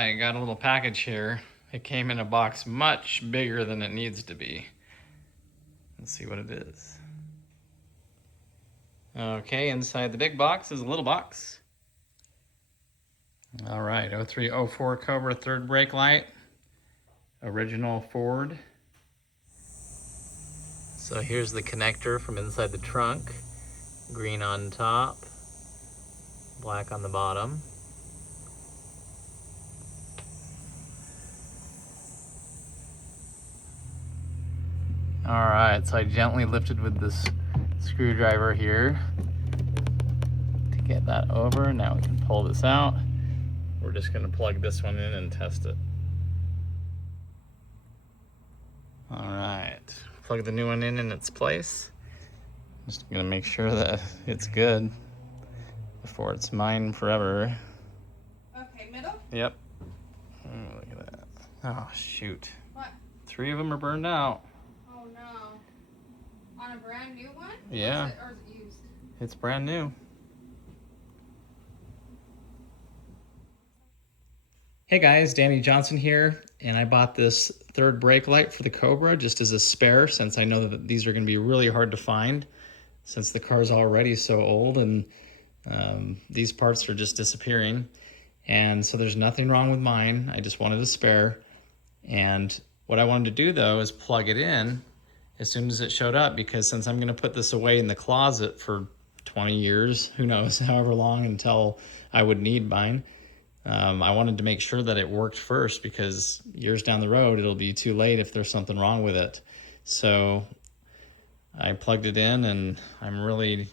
I got a little package here. It came in a box much bigger than it needs to be. Let's see what it is. Okay, inside the big box is a little box. All right, 0304 Cobra third brake light. Original Ford. So here's the connector from inside the trunk. Green on top, black on the bottom. All right, so I gently lifted with this screwdriver here to get that over. Now we can pull this out. We're just gonna plug this one in and test it. All right, plug the new one in its place. Just gonna make sure that it's good before it's mine forever. Okay, middle? Yep. Oh, look at that. Oh, shoot. What? 3 of them are burned out. Oh no. On a brand new one? Yeah. Or is it used? It's brand new. Hey guys, Danny Johnson here, and I bought this third brake light for the Cobra just as a spare, since I know that these are going to be really hard to find since the car's already so old and these parts are just disappearing. And so there's nothing wrong with mine. I just wanted a spare. And what I wanted to do though is plug it in as soon as it showed up, because since I'm going to put this away in the closet for 20 years, who knows, however long until I would need mine. I wanted to make sure that it worked first, because years down the road, it'll be too late if there's something wrong with it. So I plugged it in, and I'm really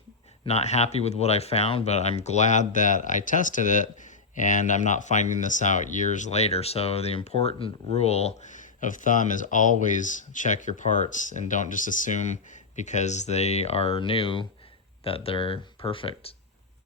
not happy with what I found, but I'm glad that I tested it and I'm not finding this out years later. So the important rule of thumb is always check your parts and don't just assume because they are new that they're perfect.